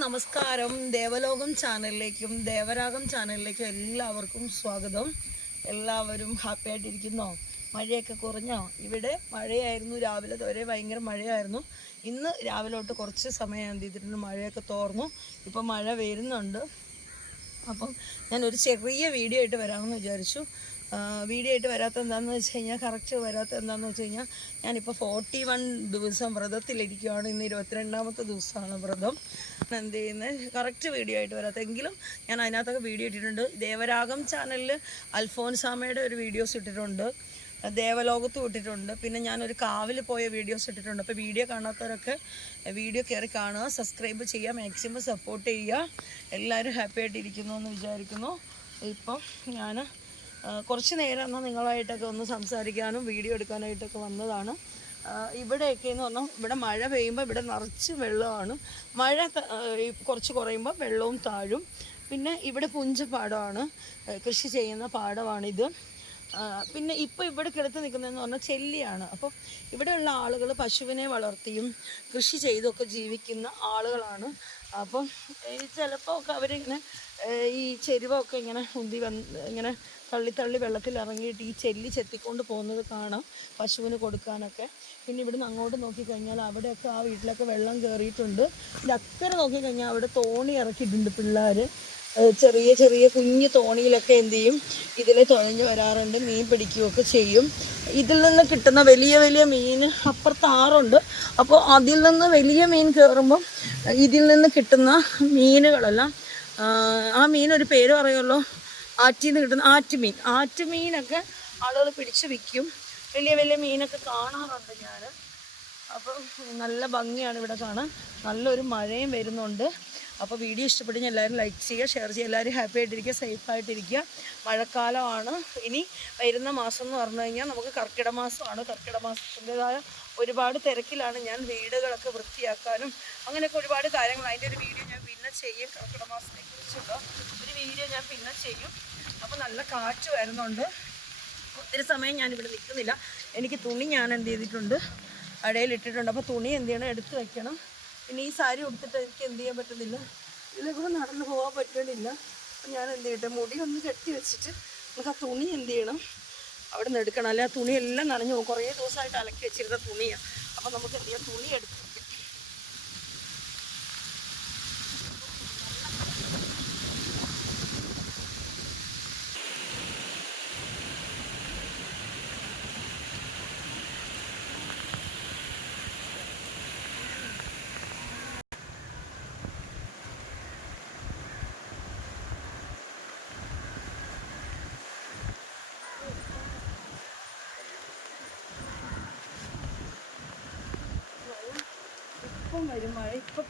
നമസ്കാരം. ദേവലോകം ചാനലിലേക്കും ദേവരാഗം ചാനലിലേക്കും എല്ലാവർക്കും സ്വാഗതം. എല്ലാവരും ഹാപ്പി ആയിട്ടിരിക്കുന്നോ? മഴയൊക്കെ കുറഞ്ഞോ? ഇവിടെ മഴയായിരുന്നു, രാവിലെ വരെ ഭയങ്കര മഴയായിരുന്നു. ഇന്ന് രാവിലെ തൊട്ട് കുറച്ച് സമയം എന്ത് ചെയ്തിട്ടുണ്ട്, മഴയൊക്കെ തോർന്നു. ഇപ്പം മഴ വരുന്നുണ്ട്. അപ്പം ഞാനൊരു ചെറിയ വീഡിയോ ആയിട്ട് വരാമെന്ന് വിചാരിച്ചു. വീഡിയോ ആയിട്ട് വരാത്ത എന്താണെന്ന് വെച്ച് കഴിഞ്ഞാൽ, കറക്റ്റ് വരാത്ത എന്താണെന്ന് വെച്ച് കഴിഞ്ഞാൽ, ഞാനിപ്പോൾ 41 ദിവസം വ്രതത്തിലിരിക്കുകയാണ്. ഇന്ന് 22ാമത്തെ ദിവസമാണ് വ്രതം. എന്ത് ചെയ്യുന്നത്, കറക്റ്റ് വീഡിയോ ആയിട്ട് വരാത്തെങ്കിലും ഞാൻ അതിനകത്തൊക്കെ വീഡിയോ ഇട്ടിട്ടുണ്ട്. ദേവരാഗം ചാനലിൽ അൽഫോൻസാമയുടെ ഒരു വീഡിയോസ് ഇട്ടിട്ടുണ്ട്, ദേവലോകത്തും ഇട്ടിട്ടുണ്ട്. പിന്നെ ഞാനൊരു കാവിൽ പോയ വീഡിയോസ് ഇട്ടിട്ടുണ്ട്. അപ്പോൾ വീഡിയോ കാണാത്തവരൊക്കെ വീഡിയോ കയറി കാണുക, സബ്സ്ക്രൈബ് ചെയ്യുക, മാക്സിമം സപ്പോർട്ട് ചെയ്യുക. എല്ലാവരും ഹാപ്പി ആയിട്ടിരിക്കുന്നു എന്ന് വിചാരിക്കുന്നു. ഇപ്പം ഞാൻ കുറച്ച് നേരം എന്നാൽ നിങ്ങളായിട്ടൊക്കെ ഒന്ന് സംസാരിക്കാനും വീഡിയോ എടുക്കാനായിട്ടൊക്കെ വന്നതാണ്. ഇവിടെയൊക്കെ എന്ന് പറഞ്ഞാൽ, ഇവിടെ മഴ പെയ്യുമ്പോൾ ഇവിടെ നിറച്ച് വെള്ളമാണ്. മഴ കുറച്ച് കുറയുമ്പോൾ വെള്ളവും താഴും. പിന്നെ ഇവിടെ പുഞ്ചപ്പാടമാണ്, കൃഷി ചെയ്യുന്ന പാടമാണിത്. പിന്നെ ഇപ്പോൾ ഇവിടെ കിടത്ത് നിൽക്കുന്നതെന്ന് പറഞ്ഞാൽ ചെല്ലിയാണ്. അപ്പം ഇവിടെയുള്ള ആളുകൾ പശുവിനെ വളർത്തിയും കൃഷി ചെയ്തൊക്കെ ജീവിക്കുന്ന ആളുകളാണ്. അപ്പം ചിലപ്പോൾ ഒക്കെ അവരിങ്ങനെ ഈ ചെരുവൊക്കെ ഇങ്ങനെ ഇങ്ങനെ തള്ളി വെള്ളത്തിൽ ഇറങ്ങിയിട്ട് ഈ ചെല്ലി ചെത്തിക്കൊണ്ട് പോകുന്നത് കാണാം, പശുവിന് കൊടുക്കാനൊക്കെ. പിന്നെ ഇവിടുന്ന് അങ്ങോട്ട് നോക്കിക്കഴിഞ്ഞാൽ അവിടെയൊക്കെ ആ വീട്ടിലൊക്കെ വെള്ളം കയറിയിട്ടുണ്ട്. ഇത് അക്കരെ നോക്കിക്കഴിഞ്ഞാൽ അവിടെ തോണി ഇറക്കിയിട്ടുണ്ട് പിള്ളേർ. ചെറിയ ചെറിയ കുഞ്ഞു തോണിയിലൊക്കെ എന്ത് ചെയ്യും, ഇതിൽ തുഴഞ്ഞു വരാറുണ്ട്, മീൻ പിടിക്കുകയൊക്കെ ചെയ്യും. ഇതിൽ നിന്ന് കിട്ടുന്ന വലിയ വലിയ മീൻ അപ്പുറത്ത് ആറുണ്ട്. അപ്പോൾ അതിൽ നിന്ന് വലിയ മീൻ കയറുമ്പം ഇതിൽ നിന്ന് കിട്ടുന്ന മീനുകളെല്ലാം, ആ മീനൊരു പേര് പറയുമല്ലോ, ആറ്റിൽ നിന്ന് കിട്ടുന്ന ആറ്റുമീനൊക്കെ ആളുകൾ പിടിച്ച് വിൽക്കും. വലിയ വലിയ മീനൊക്കെ കാണാറുണ്ട് ഞാൻ. അപ്പം നല്ല ഭംഗിയാണ് ഇവിടെ കാണാൻ. നല്ലൊരു മഴയും വരുന്നുണ്ട്. അപ്പോൾ വീഡിയോ ഇഷ്ടപ്പെട്ട് എല്ലാവരും ലൈക്ക് ചെയ്യുക, ഷെയർ ചെയ്യുക. എല്ലാവരും ഹാപ്പി ആയിട്ടിരിക്കുക, സേഫായിട്ടിരിക്കുക. മഴക്കാലമാണ്. ഇനി വരുന്ന മാസം എന്ന് പറഞ്ഞു കഴിഞ്ഞാൽ നമുക്ക് കർക്കിടക മാസമാണ്. കർക്കിടക മാസത്തിൻ്റെതായ ഒരുപാട് തിരക്കിലാണ് ഞാൻ. വീടുകളൊക്കെ വൃത്തിയാക്കാനും അങ്ങനെയൊക്കെ ഒരുപാട് കാര്യങ്ങൾ. അതിൻ്റെ ഒരു വീഡിയോ ഞാൻ പിന്നെ ചെയ്യും. കർക്കിടക മാസത്തെ കുറിച്ചുള്ള ഒരു വീഡിയോ ഞാൻ പിന്നെ ചെയ്യും. അപ്പോൾ നല്ല കാറ്റ് വരുന്നുണ്ട്. ഒത്തിരി സമയം ഞാനിവിടെ നിൽക്കുന്നില്ല. എനിക്ക് തുണി ഞാൻ എന്ത് ചെയ്തിട്ടുണ്ട്, അടയിലിട്ടിട്ടുണ്ട്. അപ്പോൾ തുണി എന്ത് ചെയ്യണം, എടുത്ത് വയ്ക്കണം. പിന്നെ ഈ സാരി ഉടുത്തിട്ട് എനിക്ക് എന്ത് ചെയ്യാൻ പറ്റുന്നില്ല, ഇതിലെ കൂടെ നടന്നു പോകാൻ പറ്റണില്ല. അപ്പം ഞാൻ എന്ത് ചെയ്യട്ടെ, മുടി ഒന്ന് കെട്ടി വെച്ചിട്ട് നമുക്ക് ആ തുണി എന്ത് ചെയ്യണം, അവിടെ നിന്ന് എടുക്കണം. അല്ലെ ആ തുണിയെല്ലാം നനഞ്ഞു പോകും. കുറേ ദിവസമായിട്ട് അലക്കി വെച്ചിരുന്ന തുണിയാണ്. അപ്പം നമുക്ക് എന്ത് ചെയ്യാം, തുണി എടുത്ത് വരും. മഴ ഇപ്പം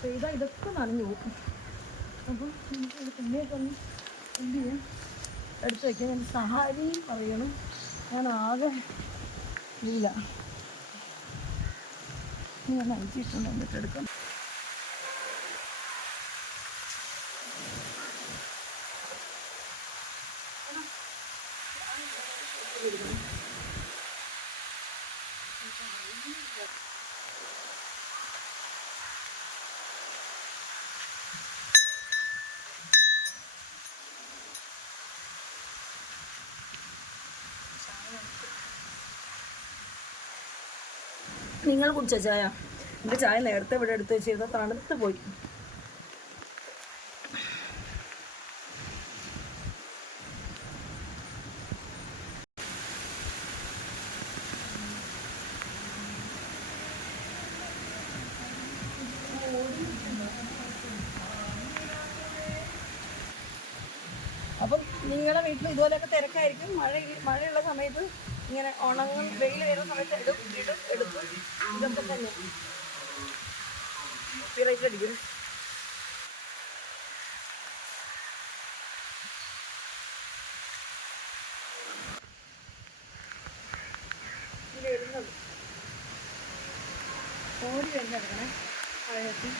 പെയ്താൽ ഇതൊക്കെ നനഞ്ഞു പോകും. അപ്പം നമുക്ക് തുണിയൊക്കെ ഒന്ന് എന്ത് ചെയ്യാം, എടുത്ത് വയ്ക്കാം. ഞാൻ സഹാരിയും പറയണം, ഞാൻ ആകെ ഇല്ല. ഞാൻ അയച്ചിട്ടുണ്ട്, എന്നിട്ട് എടുക്കാം. നിങ്ങൾ കുടിച്ച ചായ? എൻ്റെ ചായ നേരത്തെ ഇവിടെ എടുത്ത് വെച്ചിരുന്ന തണുത്ത് പോയി. അപ്പം നിങ്ങളുടെ വീട്ടിൽ ഇതുപോലെയൊക്കെ തിരക്കായിരിക്കും. മഴയുള്ള സമയത്ത് ഇങ്ങനെ ഉണങ്ങും, വെയിൽ വരുന്ന സമയത്ത് എടുക്കും. ഇതൊക്കെ തന്നെ കോപ്പിറൈറ്റ് അടിക്കും. ഇത് ഇടുന്നത് ഓടി വരുന്നെടുക്കണേ മഴയത്ത്.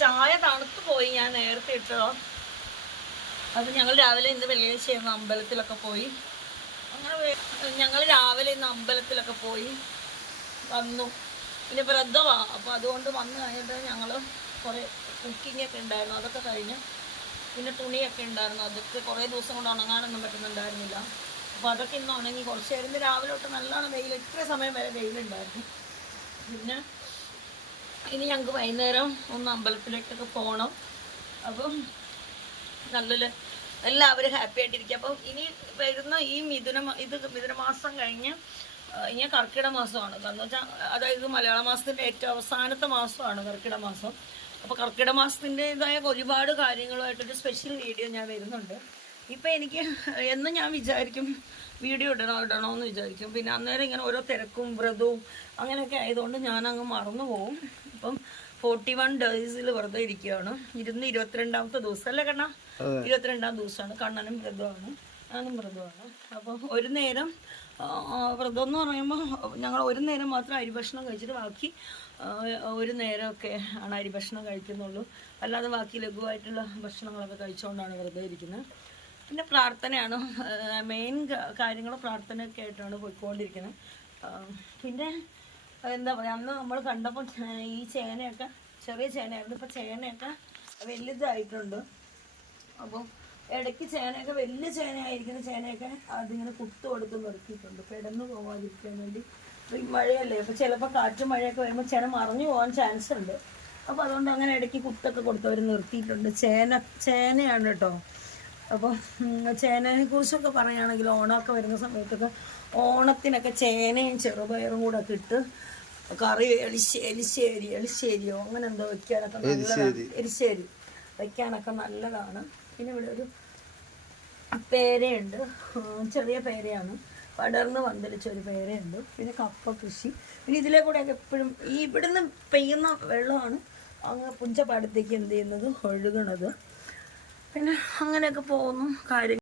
ചായ തണുത്ത് പോയി, ഞാൻ നേരത്തെ ഇട്ടതോ. അത് ഞങ്ങൾ രാവിലെ ഇന്ന് വെള്ളിയാഴ്ചയായിരുന്നു, അമ്പലത്തിലൊക്കെ പോയി. അങ്ങനെ ഞങ്ങൾ രാവിലെ രാവിലെ ഇന്ന് അമ്പലത്തിലൊക്കെ പോയി വന്നു. പിന്നെ വ്രതമാണ്, അപ്പോൾ അതുകൊണ്ട് വന്നു കഴിഞ്ഞിട്ട് ഞങ്ങൾ കുറേ കുക്കിങ്ങൊക്കെ ഉണ്ടായിരുന്നു, അതൊക്കെ കഴിഞ്ഞ് പിന്നെ തുണിയൊക്കെ ഉണ്ടായിരുന്നു, അതൊക്കെ കുറേ ദിവസം കൊണ്ട് ഉണങ്ങാനൊന്നും പറ്റുന്നുണ്ടായിരുന്നില്ല. അപ്പോൾ അതൊക്കെ ഇന്ന് ഉണങ്ങി. കുറച്ച് നേരം ഇന്ന് രാവിലെ തൊട്ട് നല്ലോണം വെയിൽ, ഇത്ര സമയം വരെ വെയിലുണ്ടായിരുന്നു. പിന്നെ ഇനി ഞങ്ങൾക്ക് വൈകുന്നേരം ഒന്ന് അമ്പലത്തിലേക്കൊക്കെ പോകണം. അപ്പം നല്ലൊരു എല്ലാവരും ഹാപ്പി ആയിട്ടിരിക്കുക. അപ്പം ഇനി വരുന്ന ഈ മിഥുനമാസം കഴിഞ്ഞ് ഇനി കർക്കിട മാസമാണ്. കാരണം വെച്ചാൽ അതായത് മലയാള മാസത്തിൻ്റെ ഏറ്റവും അവസാനത്തെ മാസമാണ് കർക്കിട മാസം. അപ്പോൾ കർക്കിട മാസത്തിൻ്റെതായ ഒരുപാട് കാര്യങ്ങളുമായിട്ടൊരു സ്പെഷ്യൽ വീഡിയോ ഞാൻ വരുന്നുണ്ട്. ഇപ്പം എനിക്ക് എന്നും ഞാൻ വിചാരിക്കും വീഡിയോ ഇടണമെന്ന് വിചാരിക്കും. പിന്നെ അന്നേരം ഇങ്ങനെ ഓരോ തിരക്കും വ്രതവും അങ്ങനെയൊക്കെ ആയതുകൊണ്ട് ഞാനങ്ങ് മറന്നു പോകും. ഇപ്പം 41 ഡേയ്സിൽ വെറുതെ ഇരിക്കുകയാണ്. 22ാമത്തെ ദിവസം അല്ലേ കണ്ണ? 22ാം ദിവസമാണ്. കണ്ണനും വ്രതമാണ്, ഞാനും വ്രതമാണ്. അപ്പോൾ ഒരു നേരം വ്രതം എന്ന് പറയുമ്പോൾ ഞങ്ങൾ ഒരു നേരം മാത്രം അരിഭക്ഷണം കഴിച്ചിട്ട് ബാക്കി ഒരു നേരമൊക്കെ ആണ് അരിഭക്ഷണം കഴിക്കുന്നുള്ളൂ. അല്ലാതെ ബാക്കി ലഘുവായിട്ടുള്ള ഭക്ഷണങ്ങളൊക്കെ കഴിച്ചുകൊണ്ടാണ് വെറുതെ ഇരിക്കുന്നത്. പിന്നെ പ്രാർത്ഥനയാണ് മെയിൻ കാര്യങ്ങൾ, പ്രാർത്ഥനയൊക്കെ ആയിട്ടാണ് പോയിക്കൊണ്ടിരിക്കുന്നത്. പിന്നെ എന്താ പറയുക, അന്ന് നമ്മൾ കണ്ടപ്പോൾ ഈ ചേനയൊക്കെ ചെറിയ ചേനയായിരുന്നു, ഇപ്പോൾ ചേനയൊക്കെ വലുതായിട്ടുണ്ട്. അപ്പോൾ ഇടയ്ക്ക് ചേനയൊക്കെ വലിയ ചേനയായിരിക്കുന്ന ചേനയൊക്കെ അതിങ്ങനെ കുത്തു കൊടുത്ത് നിർത്തിയിട്ടുണ്ട് കിടന്നു പോകാതിരിക്കാൻ വേണ്ടി. ഈ മഴയല്ലേ, അപ്പോൾ ചിലപ്പോൾ കാറ്റും മഴയൊക്കെ വരുമ്പോൾ ചേന മറിഞ്ഞു പോകാൻ ചാൻസ് ഉണ്ട്. അപ്പോൾ അതുകൊണ്ട് അങ്ങനെ ഇടയ്ക്ക് കുത്തൊക്കെ കൊടുത്തവർ നിർത്തിയിട്ടുണ്ട്. ചേനയാണ് കേട്ടോ. അപ്പോൾ ചേനയെ കുറിച്ചൊക്കെ പറയുകയാണെങ്കിൽ ഓണമൊക്കെ വരുന്ന സമയത്തൊക്കെ ഓണത്തിനൊക്കെ ചേനയും ചെറുപയറും കൂടെ ഒക്കെ ഇട്ട് കറി എലിശ്ശേരിയോ അങ്ങനെ എന്തോ വെക്കാനൊക്കെ നല്ലതാണ്. എരിശ്ശേരി വയ്ക്കാനൊക്കെ നല്ലതാണ്. പിന്നെ ഇവിടെ ഒരു പേരയുണ്ട്, ചെറിയ പേരയാണ്, പടർന്ന് പന്തലിച്ചൊരു പേരയുണ്ട്. പിന്നെ കപ്പ കൃഷി. പിന്നെ ഇതിലെ കൂടെയൊക്കെ എപ്പോഴും ഈ ഇവിടുന്ന് പെയ്യുന്ന വെള്ളമാണ് അങ്ങ് പുഞ്ചപ്പാടത്തേക്ക് എന്ത് ചെയ്യുന്നത്, ഒഴുകണത്. പിന്നെ അങ്ങനെയൊക്കെ പോകുന്നു കാര്യങ്ങൾ.